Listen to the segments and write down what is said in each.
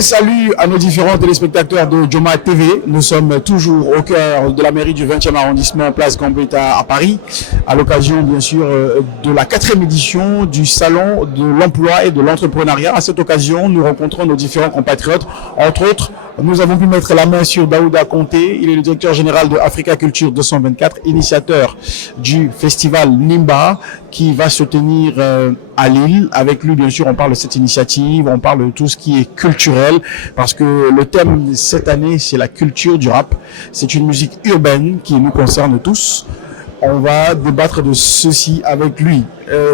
Salut à nos différents téléspectateurs de Joma TV. Nous sommes toujours au cœur de la mairie du 20e arrondissement, place Gambetta à Paris, à l'occasion bien sûr de la 4e édition du Salon de l'emploi et de l'entrepreneuriat. À cette occasion, nous rencontrons nos différents compatriotes. Entre autres, nous avons pu mettre la main sur Daouda Conté. Il est le directeur général de Africa Culture 224, initiateur du festival Nimba qui va se tenir à Lille. Avec lui, bien sûr, on parle de cette initiative, on parle de tout ce qui est culturel, parce que le thème cette année, c'est la culture du rap. C'est une musique urbaine qui nous concerne tous. On va débattre de ceci avec lui.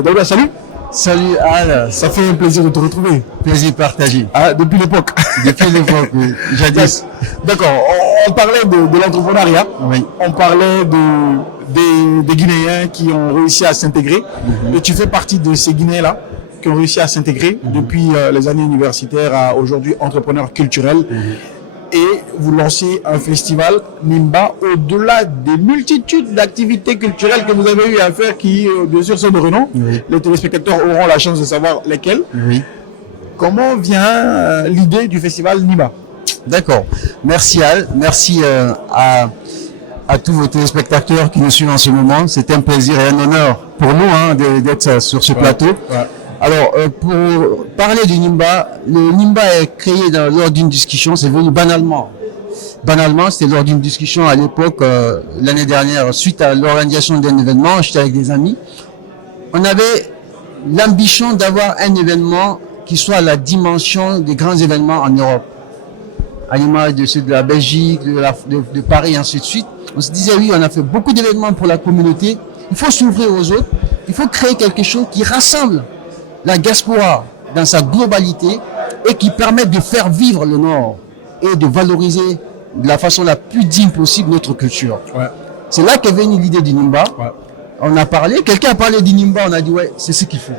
Daouda, salut. Salut Al, ça fait un plaisir de te retrouver. Plaisir partagé. Ah, depuis l'époque. Depuis l'époque, oui. Jadis. D'accord, on parlait de l'entrepreneuriat, oui. On parlait des Guinéens qui ont réussi à s'intégrer, et tu fais partie de ces Guinéens-là qui ont réussi à s'intégrer depuis les années universitaires à aujourd'hui entrepreneur culturel. Et vous lancez un festival Nimba au-delà des multitudes d'activités culturelles que vous avez eu à faire qui, bien sûr, sont de renom. Oui. Les téléspectateurs auront la chance de savoir lesquels. Oui. Comment vient l'idée du festival Nimba? D'accord. Merci Al. Merci à tous vos téléspectateurs qui nous suivent en ce moment. C'est un plaisir et un honneur pour nous d'être sur ce plateau. Ouais. Alors, pour parler du Nimba, le Nimba est créé lors d'une discussion, c'est venu banalement. Banalement, c'était lors d'une discussion à l'époque, l'année dernière, suite à l'organisation d'un événement, j'étais avec des amis. On avait l'ambition d'avoir un événement qui soit à la dimension des grands événements en Europe. À l'image de ceux de la Belgique, de Paris, ainsi de suite. On se disait, oui, on a fait beaucoup d'événements pour la communauté. Il faut s'ouvrir aux autres. Il faut créer quelque chose qui rassemble la diaspora dans sa globalité et qui permet de faire vivre le Nord et de valoriser de la façon la plus digne possible notre culture. Ouais. C'est là qu'est venue l'idée du Nimba. Ouais. On a parlé, quelqu'un a parlé du Nimba, on a dit ouais, c'est ce qu'il faut.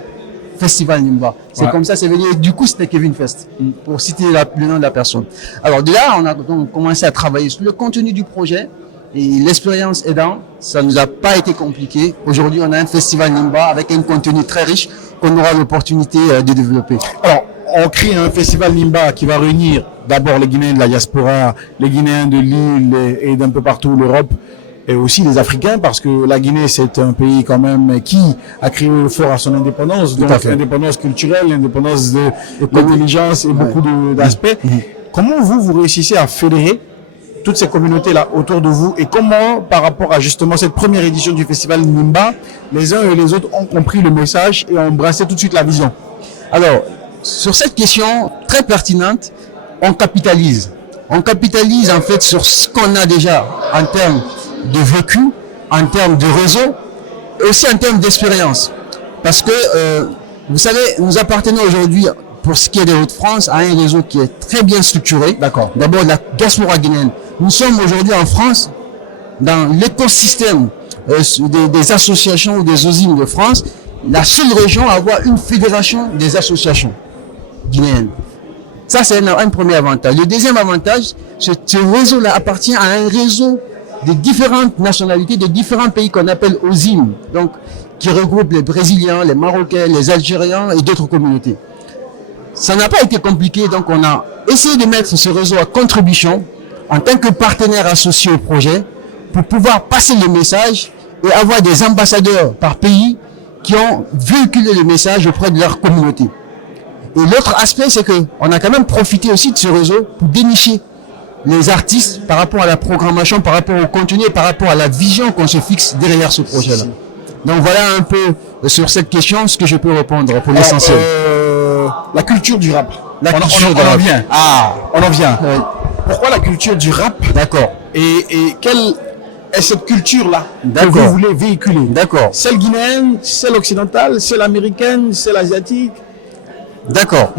Festival Nimba. C'est comme ça, c'est venu. Du coup, c'était Kevin Fest, pour citer le nom de la personne. Alors de là, on a donc commencé à travailler sur le contenu du projet. Et l'expérience aidant, ça nous a pas été compliqué. Aujourd'hui, on a un festival Nimba avec un contenu très riche qu'on aura l'opportunité de développer. Alors, on crée un festival Nimba qui va réunir d'abord les Guinéens de la diaspora, les Guinéens de l'île et d'un peu partout l'Europe, et aussi les Africains, parce que la Guinée, c'est un pays quand même qui a créé fort à son indépendance, donc indépendance culturelle, indépendance de l'intelligence et beaucoup d'aspects. Comment vous réussissez à fédérer toutes ces communautés-là autour de vous, et comment, par rapport à justement cette première édition du festival Nimba, les uns et les autres ont compris le message et ont embrassé tout de suite la vision? Alors, sur cette question très pertinente, on capitalise. On capitalise en fait sur ce qu'on a déjà en termes de vécu, en termes de réseau, et aussi en termes d'expérience. Parce que, vous savez, nous appartenons aujourd'hui, pour ce qui est des Hauts-de-France, à un réseau qui est très bien structuré. D'accord. D'abord, la diaspora guinéenne. Nous sommes aujourd'hui en France, dans l'écosystème des associations ou des usines de France, la seule région à avoir une fédération des associations guinéennes. Ça, c'est un premier avantage. Le deuxième avantage, ce réseau-là appartient à un réseau de différentes nationalités, de différents pays qu'on appelle OSIM, donc qui regroupe les Brésiliens, les Marocains, les Algériens et d'autres communautés. Ça n'a pas été compliqué, donc on a essayé de mettre ce réseau à contribution en tant que partenaire associé au projet pour pouvoir passer le message et avoir des ambassadeurs par pays qui ont véhiculé le message auprès de leur communauté. Et l'autre aspect, c'est que on a quand même profité aussi de ce réseau pour dénicher les artistes par rapport à la programmation, par rapport au contenu et par rapport à la vision qu'on se fixe derrière ce projet-là. Donc voilà un peu sur cette question ce que je peux répondre pour l'essentiel. La culture du rap. On en vient. On en vient. Oui. Pourquoi la culture du rap? D'accord. Et quelle est cette culture-là que D'accord. vous voulez véhiculer? D'accord. Celle guinéenne, celle occidentale, celle américaine, celle asiatique? D'accord.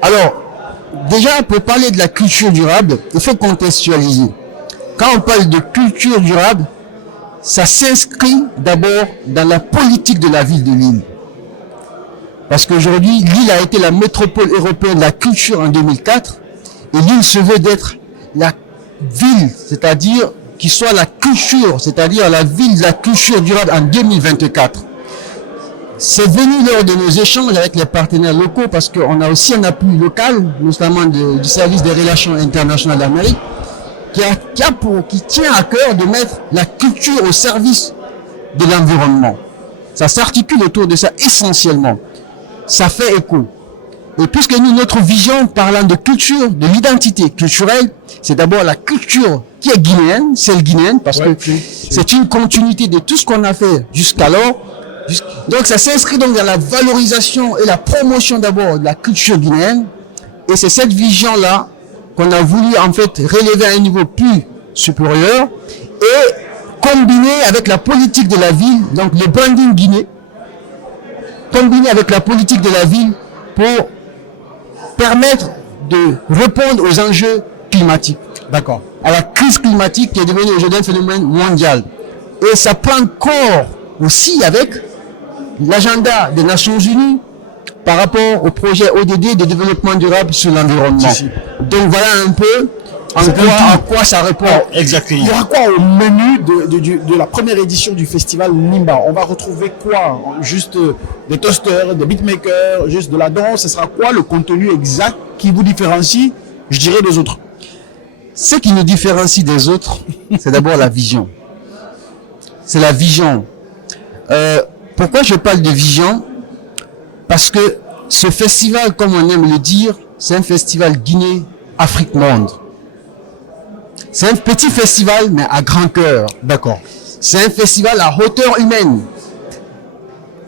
Alors, déjà, pour parler de la culture durable, il faut contextualiser. Quand on parle de culture durable, ça s'inscrit d'abord dans la politique de la ville de Lille. Parce qu'aujourd'hui, Lille a été la métropole européenne de la culture en 2004, et Lille se veut d'être la ville, c'est-à-dire qui soit la culture, c'est-à-dire la ville de la culture durable en 2024. c'est venu lors de nos échanges avec les partenaires locaux, parce qu'on a aussi un appui local, notamment du service des relations internationales d'Amérique, qui tient à cœur de mettre la culture au service de l'environnement. Ça s'articule autour de ça essentiellement. Ça fait écho. Et puisque nous, notre vision parlant de culture, de l'identité culturelle, c'est d'abord la culture qui est guinéenne, celle guinéenne, parce que c'est une continuité de tout ce qu'on a fait jusqu'alors. Donc ça s'inscrit donc dans la valorisation et la promotion d'abord de la culture guinéenne. Et c'est cette vision-là qu'on a voulu en fait relever à un niveau plus supérieur et combiner avec la politique de la ville, donc le branding Guinée, combiner avec la politique de la ville pour permettre de répondre aux enjeux climatiques. D'accord. À la crise climatique qui est devenue aujourd'hui un phénomène mondial. Et ça prend corps aussi avec l'agenda des Nations Unies par rapport au projet ODD de développement durable sur l'environnement. Donc voilà un peu à quoi ça répond. Exactement. Il y aura quoi au menu de la première édition du festival Nimba? On va retrouver quoi? Juste des toasters, des beatmakers, juste de la danse? Ce sera quoi le contenu exact qui vous différencie, je dirais, des autres? Ce qui nous différencie des autres, c'est d'abord la vision. C'est la vision. Pourquoi je parle de vision? Parce que ce festival, comme on aime le dire, c'est un festival Guinée-Afrique-Monde. C'est un petit festival, mais à grand cœur. D'accord. C'est un festival à hauteur humaine.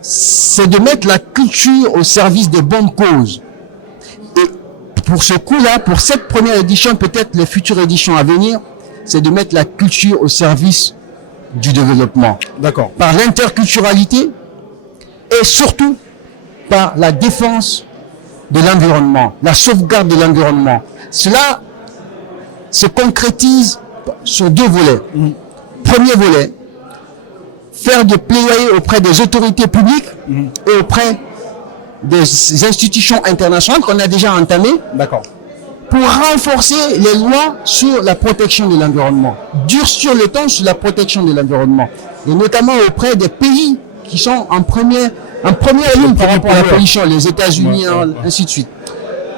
C'est de mettre la culture au service des bonnes causes. Et pour ce coup-là, pour cette première édition, peut-être les futures éditions à venir, c'est de mettre la culture au service du développement. D'accord. Par l'interculturalité et surtout par la défense de l'environnement, la sauvegarde de l'environnement. Cela se concrétise sur deux volets. Premier volet, faire de plaidoyer auprès des autorités publiques et auprès des institutions internationales qu'on a déjà entamées. D'accord. Pour renforcer les lois sur la protection de l'environnement, durcir le temps sur la protection de l'environnement, et notamment auprès des pays qui sont en première ligne par rapport à la pollution, les États-Unis, ainsi de suite.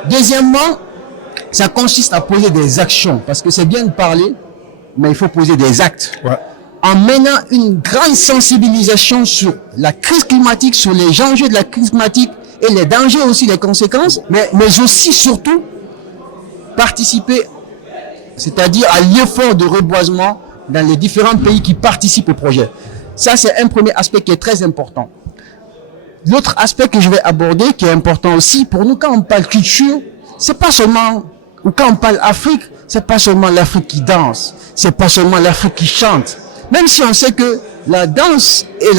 Deuxièmement, ça consiste à poser des actions, parce que c'est bien de parler, mais il faut poser des actes. En menant une grande sensibilisation sur la crise climatique, sur les enjeux de la crise climatique et les dangers aussi, les conséquences, mais aussi surtout participer, c'est-à-dire à l'effort de reboisement dans les différents pays qui participent au projet. Ça, c'est un premier aspect qui est très important. L'autre aspect que je vais aborder, qui est important aussi, pour nous, quand on parle culture, c'est pas seulement, ou quand on parle Afrique, c'est pas seulement l'Afrique qui danse, c'est pas seulement l'Afrique qui chante. Même si on sait que la danse et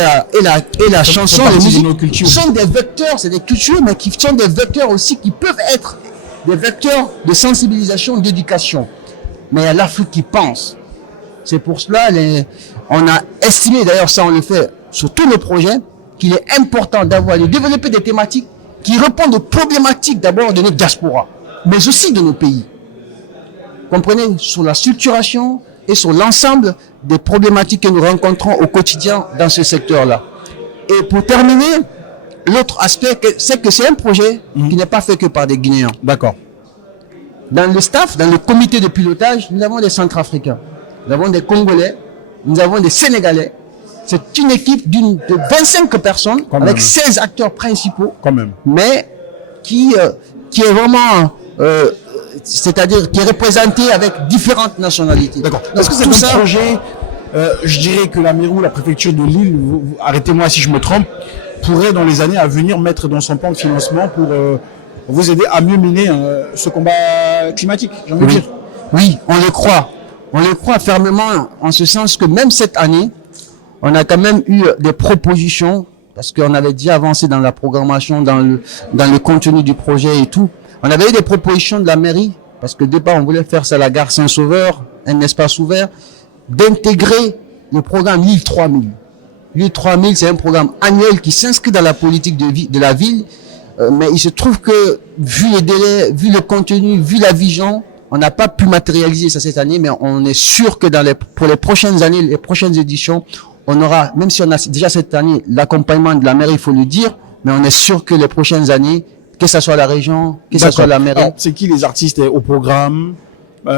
la chanson, les musiques sont des vecteurs, c'est des cultures, mais qui sont des vecteurs aussi qui peuvent être des vecteurs de sensibilisation, d'éducation. Mais il y a l'Afrique qui pense. C'est pour cela, on a estimé, d'ailleurs ça on le fait sur tous nos projets, qu'il est important de développer des thématiques qui répondent aux problématiques d'abord de notre diaspora, mais aussi de nos pays. Comprenez, sur la structuration et sur l'ensemble des problématiques que nous rencontrons au quotidien dans ce secteur-là. Et pour terminer, l'autre aspect, c'est que c'est un projet qui n'est pas fait que par des Guinéens. D'accord. Dans le staff, dans le comité de pilotage, nous avons des Centrafricains, nous avons des Congolais, nous avons des Sénégalais. C'est une équipe de 25 personnes, avec 16 acteurs principaux, mais qui est vraiment, c'est-à-dire qui est représenté avec différentes nationalités. D'accord. Est-ce que c'est un projet, je dirais que la mairie ou la préfecture de Lille, arrêtez-moi si je me trompe, pourrait dans les années à venir mettre dans son plan de financement pour vous aider à mieux mener ce combat climatique, j'ai envie de dire. Oui, on le croit. On le croit fermement en ce sens que même cette année, on a quand même eu des propositions, parce qu'on avait déjà avancé dans la programmation, dans le contenu du projet et tout. On avait eu des propositions de la mairie, parce que départ on voulait faire ça à la gare Saint-Sauveur, un espace ouvert, d'intégrer le programme Lille 3000. Lille 3000, c'est un programme annuel qui s'inscrit dans la politique de la ville, mais il se trouve que, vu les délais, vu le contenu, vu la vision, on n'a pas pu matérialiser ça cette année, mais on est sûr que pour les prochaines années, les prochaines éditions, on aura, même si on a déjà cette année l'accompagnement de la mairie, il faut le dire, mais on est sûr que les prochaines années, que ce soit la région, que ce soit la mairie. Alors, c'est qui les artistes au programme?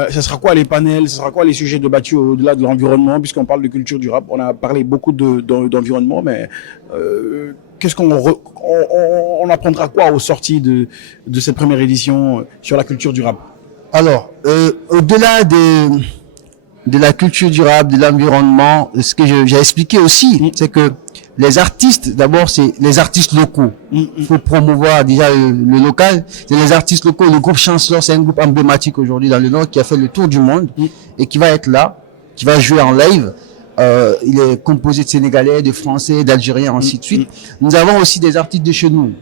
Ce sera quoi les panels? Ce sera quoi les sujets débattus au-delà de l'environnement? Puisqu'on parle de culture durable, on a parlé beaucoup d'environnement, mais qu'est-ce on apprendra quoi au sorti de cette première édition sur la culture durable? Alors, au-delà de la culture durable, de l'environnement, ce que j'ai expliqué aussi, c'est que les artistes, d'abord, c'est les artistes locaux. Il faut promouvoir déjà le local. C'est les artistes locaux. Le groupe Chancellor, c'est un groupe emblématique aujourd'hui dans le Nord qui a fait le tour du monde et qui va être là, qui va jouer en live. Il est composé de Sénégalais, de Français, d'Algériens, ainsi de suite. Nous avons aussi des artistes de chez nous,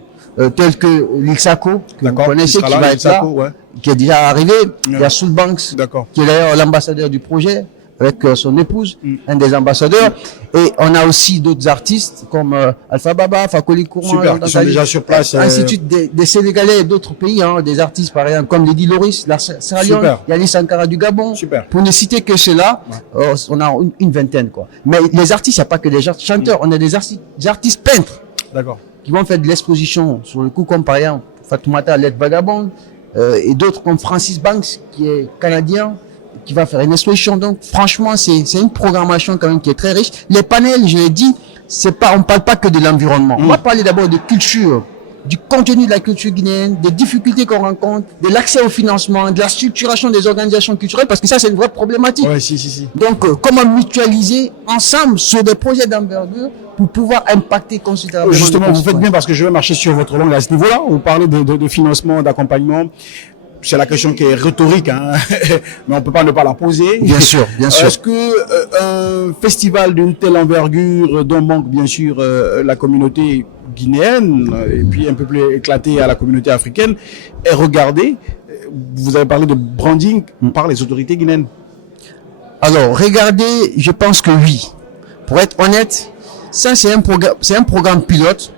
tels que Lixako, que vous connaissez, qui va être là, qui est déjà arrivé. Il y a Soul Banks, qui est d'ailleurs l'ambassadeur du projet, avec son épouse, un des ambassadeurs. Et on a aussi d'autres artistes comme Alpha Baba, Fakoli Kouran, qui sont déjà sur place. Ainsi de suite, des Sénégalais d'autres pays, des artistes par exemple, comme Lady Loris, la Sierra Leone, Yannis Sankara du Gabon. Pour ne citer que cela, on a une vingtaine, quoi. Mais les artistes, il n'y a pas que des chanteurs, on a des artistes peintres. D'accord. Qui vont faire de l'exposition sur le coup, comme par exemple Fatoumata Lettre Vagabonde, et d'autres comme Francis Banks, qui est canadien, qui va faire une exposition. Donc, franchement, c'est une programmation quand même qui est très riche. Les panels, je l'ai dit, on parle pas que de l'environnement. On va parler d'abord de culture, du contenu de la culture guinéenne, des difficultés qu'on rencontre, de l'accès au financement, de la structuration des organisations culturelles, parce que ça, c'est une vraie problématique. Ouais, si. Donc, comment mutualiser ensemble sur des projets d'envergure pour pouvoir impacter considérablement. Justement, vous faites bien parce que je vais marcher sur votre langue à ce niveau-là. Vous parlez de financement, d'accompagnement. C'est la question qui est rhétorique, mais on peut pas ne pas la poser. Bien sûr. Est-ce que un festival d'une telle envergure, dont manque bien sûr la communauté guinéenne et puis un peu plus éclatée à la communauté africaine, est regardé? Vous avez parlé de branding par les autorités guinéennes. Alors, regardez, je pense que oui. Pour être honnête, ça c'est un programme pilote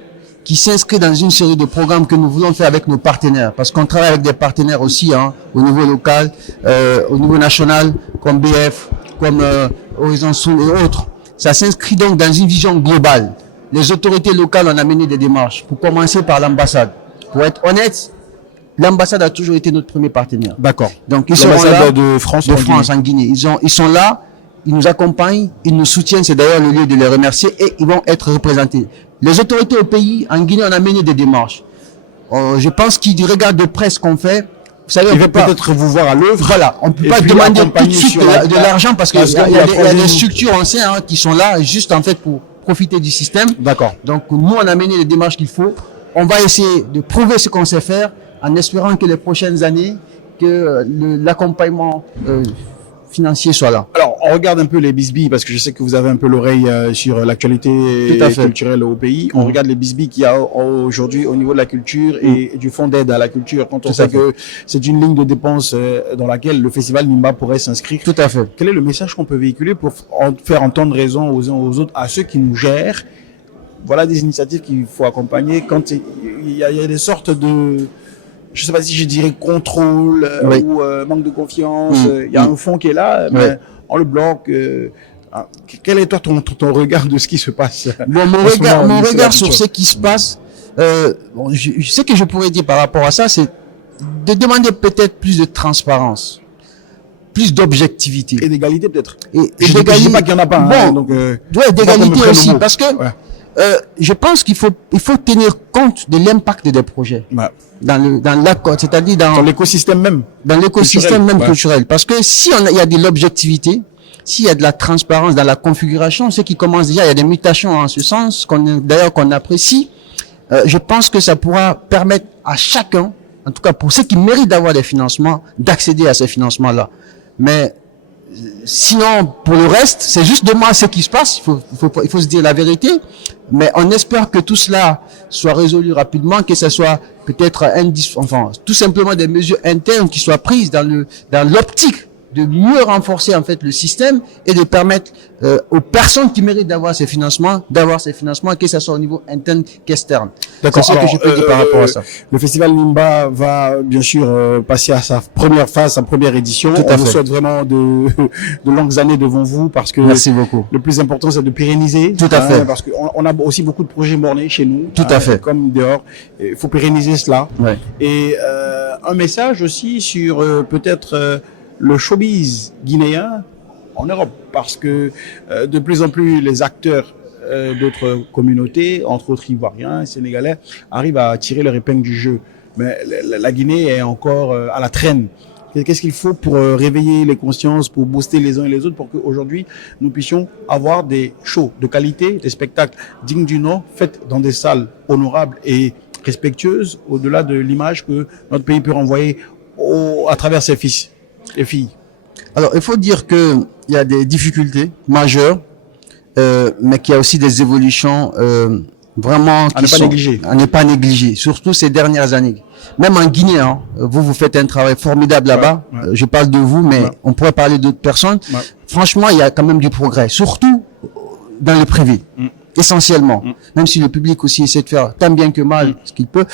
qui s'inscrit dans une série de programmes que nous voulons faire avec nos partenaires, parce qu'on travaille avec des partenaires aussi, au niveau local, au niveau national, comme BF, comme Horizon Soul et autres. Ça s'inscrit donc dans une vision globale. Les autorités locales ont amené des démarches, pour commencer par l'ambassade. Pour être honnête, l'ambassade a toujours été notre premier partenaire. D'accord. Donc ils sont là de France en Guinée. Ils sont là, ils nous accompagnent, ils nous soutiennent. C'est d'ailleurs le lieu de les remercier et ils vont être représentés. Les autorités au pays, en Guinée, on a mené des démarches. Je pense qu'ils regardent de près ce qu'on fait. Vous savez, on peut peut-être vous voir à l'œuvre. Voilà, on peut pas demander tout de suite de l'argent parce qu'il y a des structures anciennes qui sont là juste en fait pour profiter du système. D'accord. Donc nous, on a mené les démarches qu'il faut. On va essayer de prouver ce qu'on sait faire en espérant que les prochaines années, que l'accompagnement financier soit là. Alors, on regarde un peu les bisbilles parce que je sais que vous avez un peu l'oreille sur l'actualité culturelle au pays. On regarde les bisbilles qu'il y a aujourd'hui au niveau de la culture et du fonds d'aide à la culture. Quand on sait que c'est une ligne de dépenses dans laquelle le festival Nimba pourrait s'inscrire. Tout à fait. Quel est le message qu'on peut véhiculer pour faire entendre raison aux uns aux autres, à ceux qui nous gèrent? Voilà des initiatives qu'il faut accompagner quand il y a des sortes de, je sais pas si je dirais contrôle ou manque de confiance. Il y a un fond qui est là, mais on le bloque. Quel est toi ton regard de ce qui se passe? Bon, mon regard sur ce qui se passe, ce que je pourrais dire par rapport à ça, c'est de demander peut-être plus de transparence, plus d'objectivité. Et d'égalité peut-être. Et je ne dis pas qu'il n'y en a pas. Bon, donc, d'égalité aussi, parce que je pense qu'il faut tenir compte de l'impact des projets. Ouais. Dans l'accord, c'est-à-dire dans l'écosystème même. Dans l'écosystème même culturel. Parce que si il y a de l'objectivité, s'il y a de la transparence dans la configuration, ce qui commence déjà, il y a des mutations en ce sens, qu'on apprécie, je pense que ça pourra permettre à chacun, en tout cas pour ceux qui méritent d'avoir des financements, d'accéder à ces financements-là. Mais sinon, pour le reste, c'est juste de moi ce qui se passe. Il faut se dire la vérité. Mais on espère que tout cela soit résolu rapidement, que ce soit peut-être tout simplement des mesures internes qui soient prises dans l'optique de mieux renforcer en fait le système et de permettre aux personnes qui méritent d'avoir ces financements, que ce soit au niveau interne qu'externe. C'est ce que je peux dire par rapport à ça. Le festival Nimba va bien sûr passer à sa première phase, sa première édition. On vous souhaite vraiment de longues années devant vous parce que merci beaucoup. Le plus important c'est de pérenniser. Tout à fait. Parce qu'on a aussi beaucoup de projets mornés chez nous. Tout à fait. Comme dehors. Il faut pérenniser cela. Ouais. Et un message aussi sur peut-être le showbiz guinéen en Europe, parce que de plus en plus les acteurs d'autres communautés, entre autres ivoiriens, sénégalais, arrivent à tirer leur épingle du jeu. Mais la Guinée est encore à la traîne. Qu'est-ce qu'il faut pour réveiller les consciences, pour booster les uns et les autres, pour qu'aujourd'hui nous puissions avoir des shows de qualité, des spectacles dignes du nom, faits dans des salles honorables et respectueuses, au-delà de l'image que notre pays peut renvoyer à travers ses fils et filles. Alors, il faut dire que il y a des difficultés majeures, mais qu'il y a aussi des évolutions vraiment à ne pas négliger, surtout ces dernières années. Même en Guinée, hein, vous faites un travail formidable là-bas. Ouais. Je parle de vous, mais on pourrait parler d'autres personnes. Ouais. Franchement, il y a quand même du progrès, surtout dans le privé, essentiellement. Même si le public aussi essaie de faire tant bien que mal ce qu'il peut.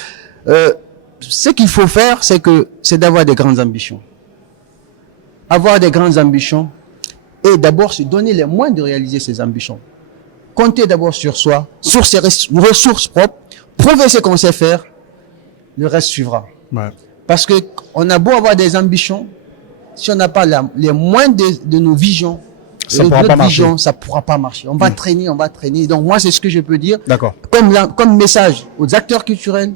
Ce qu'il faut faire, c'est d'avoir des grandes ambitions. Avoir des grandes ambitions et d'abord se donner les moyens de réaliser ces ambitions. Compter d'abord sur soi, sur ses ressources propres, prouver ce qu'on sait faire, le reste suivra. Ouais. Parce que on a beau avoir des ambitions, si on n'a pas les moyens de nos visions, ça pourra pas marcher. On va traîner. Donc moi, c'est ce que je peux dire. D'accord. Comme message aux acteurs culturels,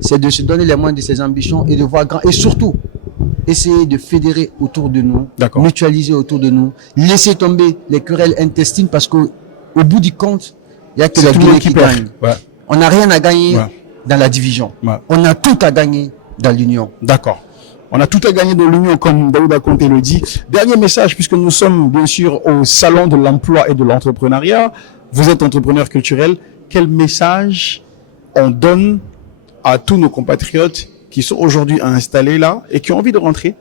c'est de se donner les moyens de ses ambitions et de voir grand, et surtout essayer de fédérer autour de nous, mutualiser autour de nous, laisser tomber les querelles intestines parce qu'au bout du compte, il y a que la Guinée qui gagne. Ouais. On n'a rien à gagner dans la division. Ouais. On a tout à gagner dans l'union. D'accord. On a tout à gagner dans l'union, comme Daouda Conté le dit. Dernier message, puisque nous sommes bien sûr au salon de l'emploi et de l'entrepreneuriat. Vous êtes entrepreneur culturel. Quel message on donne à tous nos compatriotes qui sont aujourd'hui installés là et qui ont envie de rentrer?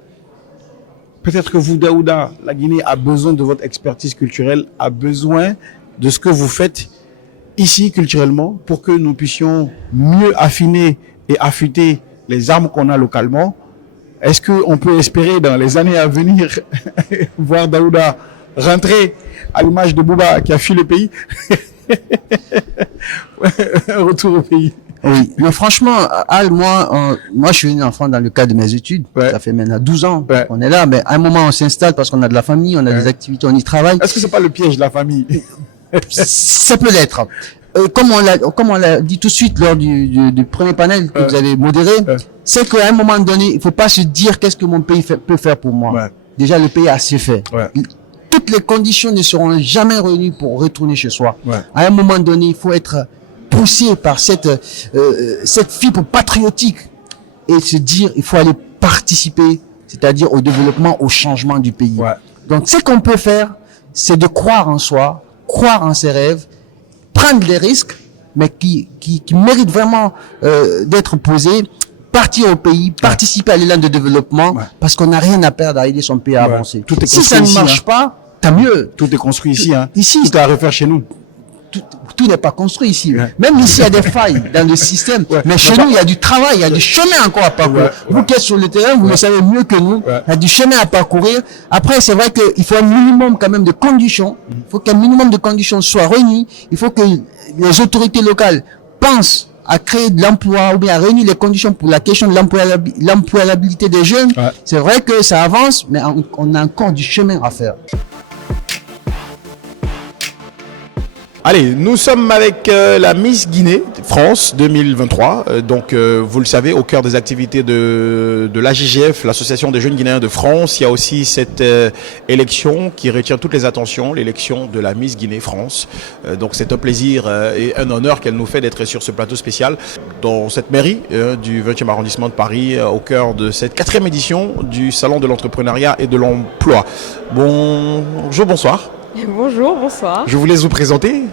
Peut-être que vous, Daouda, la Guinée a besoin de votre expertise culturelle, a besoin de ce que vous faites ici culturellement pour que nous puissions mieux affiner et affûter les armes qu'on a localement. Est-ce qu'on peut espérer dans les années à venir voir Daouda rentrer à l'image de Bouba qui a fui le pays? Retour au pays. Oui, mais franchement, Al, moi, je suis venu en France dans le cadre de mes études. Ouais. Ça fait maintenant 12 ans qu'on est là, mais à un moment, on s'installe parce qu'on a de la famille, on a des activités, on y travaille. Est-ce que c'est pas le piège de la famille? Ça peut l'être. Comme on l'a dit tout de suite lors du premier panel que vous avez modéré, c'est qu'à un moment donné, il faut pas se dire qu'est-ce que mon pays peut faire pour moi. Ouais. Déjà, le pays a assez fait. Ouais. Toutes les conditions ne seront jamais réunies pour retourner chez soi. Ouais. À un moment donné, il faut être poussé par cette fibre patriotique et se dire il faut aller participer, c'est-à-dire au développement, au changement du pays. Ouais. Donc, ce qu'on peut faire, c'est de croire en soi, croire en ses rêves, prendre des risques, mais qui méritent vraiment d'être posés, partir au pays, participer à l'élan de développement, parce qu'on n'a rien à perdre à aider son pays à avancer. Tout est si ça ne marche pas, tant mieux. Tout est construit ici. Ici, tout est à refaire chez nous. Tout n'est pas construit ici. Même ici, il y a des failles dans le système. Mais chez nous, il y a du travail, il y a du chemin encore à parcourir. Vous qui êtes sur le terrain, vous le savez mieux que nous. Il y a du chemin à parcourir. Après, c'est vrai qu'il faut un minimum quand même de conditions. Il faut qu'un minimum de conditions soient réunies. Il faut que les autorités locales pensent à créer de l'emploi ou bien à réunir les conditions pour la question de l'employabilité des jeunes. C'est vrai que ça avance, mais on a encore du chemin à faire. Allez, nous sommes avec la Miss Guinée France 2023. Donc, vous le savez, au cœur des activités de l'AJGF, l'Association des jeunes Guinéens de France, il y a aussi cette élection qui retient toutes les attentions, l'élection de la Miss Guinée France. Donc, c'est un plaisir et un honneur qu'elle nous fait d'être sur ce plateau spécial dans cette mairie du 20e arrondissement de Paris, au cœur de cette 4e édition du Salon de l'entrepreneuriat et de l'emploi. Bonjour, bonsoir. Bonjour, bonsoir. Je vous laisse vous présenter.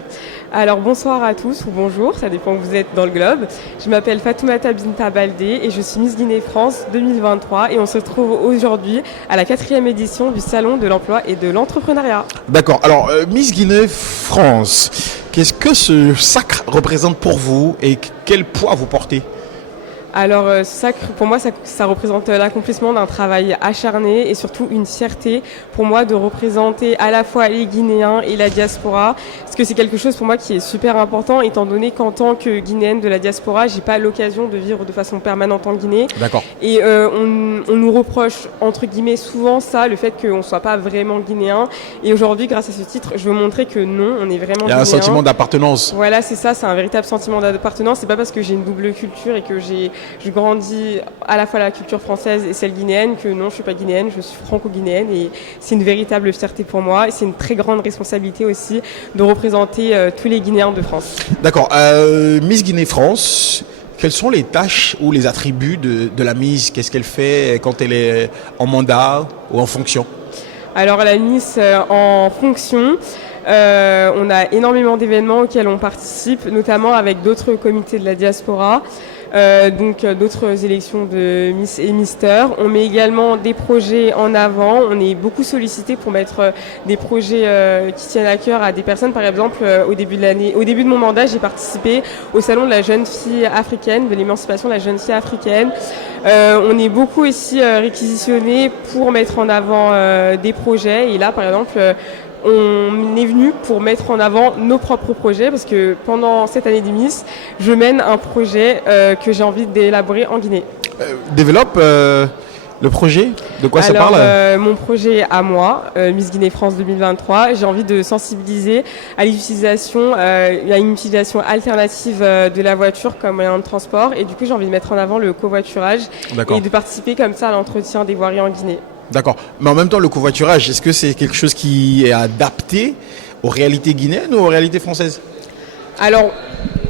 Alors bonsoir à tous ou bonjour, ça dépend où vous êtes dans le globe. Je m'appelle Fatoumata Binta Baldé et je suis Miss Guinée France 2023 et on se trouve aujourd'hui à la 4e édition du Salon de l'Emploi et de l'Entrepreneuriat. D'accord, alors Miss Guinée France, qu'est-ce que ce sacre représente pour vous et quel poids vous portez ? Alors pour moi, ça représente l'accomplissement d'un travail acharné et surtout une fierté pour moi de représenter à la fois les Guinéens et la diaspora, parce que c'est quelque chose pour moi qui est super important, étant donné qu'en tant que Guinéenne de la diaspora, j'ai pas l'occasion de vivre de façon permanente en Guinée. D'accord. Et on nous reproche entre guillemets souvent ça, le fait qu'on soit pas vraiment Guinéen. Et aujourd'hui, grâce à ce titre, je veux montrer que non, on est vraiment Guinéen. Il y a un sentiment d'appartenance. Voilà, c'est ça, c'est un véritable sentiment d'appartenance. C'est pas parce que j'ai une double culture et que je grandis à la fois la culture française et celle guinéenne que non, je suis pas guinéenne, je suis franco-guinéenne et c'est une véritable fierté pour moi et c'est une très grande responsabilité aussi de représenter tous les Guinéens de France. D'accord. Miss Guinée France, quelles sont les tâches ou les attributs de la Miss ? Qu'est-ce qu'elle fait quand elle est en mandat ou en fonction ? Alors la Miss en fonction, on a énormément d'événements auxquels on participe, notamment avec d'autres comités de la diaspora. Donc d'autres élections de Miss et Mister. On met également des projets en avant. On est beaucoup sollicité pour mettre des projets qui tiennent à cœur à des personnes. Par exemple, au début de mon mandat, j'ai participé au salon de la jeune fille africaine, de l'émancipation de la jeune fille africaine. On est beaucoup aussi réquisitionné pour mettre en avant des projets. Et là, par exemple, on est venu pour mettre en avant nos propres projets parce que pendant cette année des Miss, je mène un projet que j'ai envie d'élaborer en Guinée. Développe le projet. De quoi ça parle ? Mon projet à moi, Miss Guinée France 2023, j'ai envie de sensibiliser à l'utilisation, à une utilisation alternative de la voiture comme moyen de transport et du coup j'ai envie de mettre en avant le covoiturage et de participer comme ça à l'entretien des voiries en Guinée. D'accord. Mais en même temps, le covoiturage, est-ce que c'est quelque chose qui est adapté aux réalités guinéennes ou aux réalités françaises ? Alors,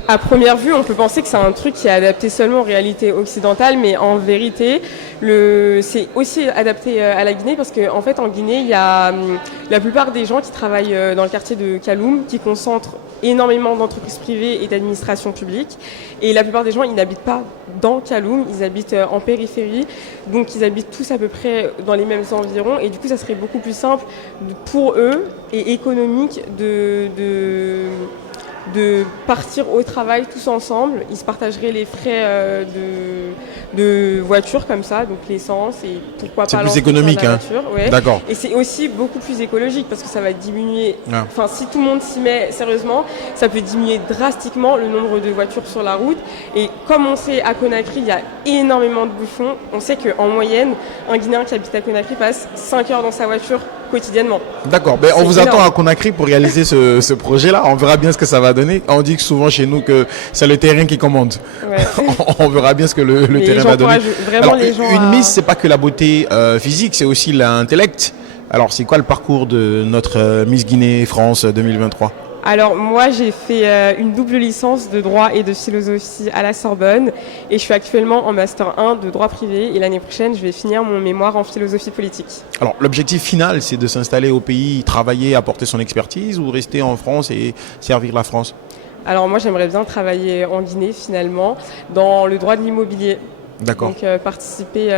à première vue, on peut penser que c'est un truc qui est adapté seulement aux réalités occidentales, mais en vérité, c'est aussi adapté à la Guinée parce qu'en fait, en Guinée, il y a la plupart des gens qui travaillent dans le quartier de Kaloum, qui concentrent énormément d'entreprises privées et d'administrations publiques. Et la plupart des gens, ils n'habitent pas dans Kaloum, ils habitent en périphérie. Donc, ils habitent tous à peu près dans les mêmes environs. Et du coup, ça serait beaucoup plus simple pour eux et économique de partir au travail tous ensemble. Ils se partageraient les frais de voiture comme ça, donc l'essence et pourquoi c'est pas plus économique, la voiture. Ouais. D'accord. Et c'est aussi beaucoup plus écologique parce que ça va diminuer. Enfin, si tout le monde s'y met sérieusement, ça peut diminuer drastiquement le nombre de voitures sur la route. Et comme on sait, à Conakry, il y a énormément de bouchons. On sait qu'en moyenne, un Guinéen qui habite à Conakry passe 5 heures dans sa voiture quotidiennement. D'accord, mais on vous attend à Conakry pour réaliser ce projet-là. On verra bien ce que ça va donner. On dit que souvent chez nous que c'est le terrain qui commande. Ouais. On verra bien ce que le terrain va donner. Alors, les gens une Miss, c'est pas que la beauté physique, c'est aussi l'intellect. Alors, c'est quoi le parcours de notre Miss Guinée France 2023 ? Alors moi j'ai fait une double licence de droit et de philosophie à la Sorbonne et je suis actuellement en master 1 de droit privé et l'année prochaine je vais finir mon mémoire en philosophie politique. Alors l'objectif final c'est de s'installer au pays, travailler, apporter son expertise ou rester en France et servir la France ? Alors moi j'aimerais bien travailler en Guinée finalement dans le droit de l'immobilier. D'accord. Donc participer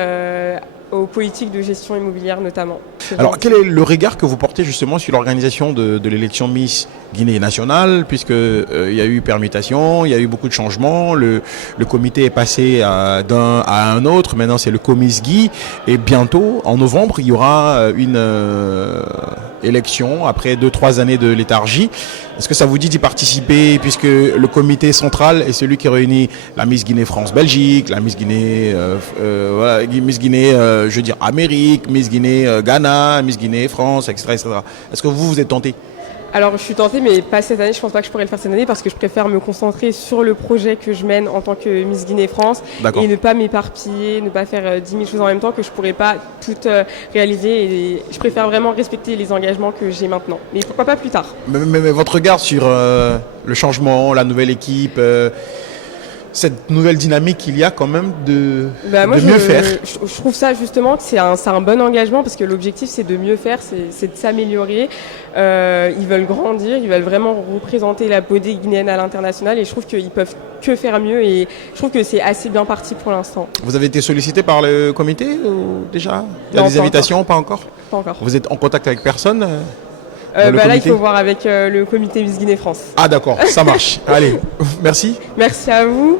aux politiques de gestion immobilière notamment. Alors quel est le regard que vous portez justement sur l'organisation de l'élection Miss Guinée nationale, puisque il y a eu permutation, il y a eu beaucoup de changements, le comité est passé d'un à un autre, maintenant c'est le Comiss-Guy et bientôt en novembre il y aura une élection après 2-3 années de léthargie. Est-ce que ça vous dit d'y participer puisque le comité central est celui qui réunit la Miss Guinée France Belgique, la Miss Guinée Miss Guinée je veux dire Amérique, Miss Guinée Ghana, Miss Guinée France, etc., etc. Est-ce que vous êtes tenté ? Alors je suis tentée mais pas cette année, je pense pas que je pourrais le faire cette année parce que je préfère me concentrer sur le projet que je mène en tant que Miss Guinée France. D'accord. Et ne pas m'éparpiller, ne pas faire 10 000 choses en même temps que je pourrais pas toutes réaliser et je préfère vraiment respecter les engagements que j'ai maintenant. Mais pourquoi pas plus tard ? Mais votre regard sur le changement, la nouvelle équipe, cette nouvelle dynamique qu'il y a quand même de Moi, mieux faire. Je trouve ça justement que c'est un bon engagement parce que l'objectif c'est de mieux faire, c'est de s'améliorer. Ils veulent grandir, ils veulent vraiment représenter la BODé guinéenne à l'international et je trouve qu'ils peuvent que faire mieux et je trouve que c'est assez bien parti pour l'instant. Vous avez été sollicité par le comité ou déjà? Il y a Non, des pas invitations? Pas encore. Pas encore. Vous êtes en contact avec personne dans le Là, il comité? faut voir avec le comité Miss Guinée France. Ah d'accord, ça marche. Allez, merci. Merci à vous.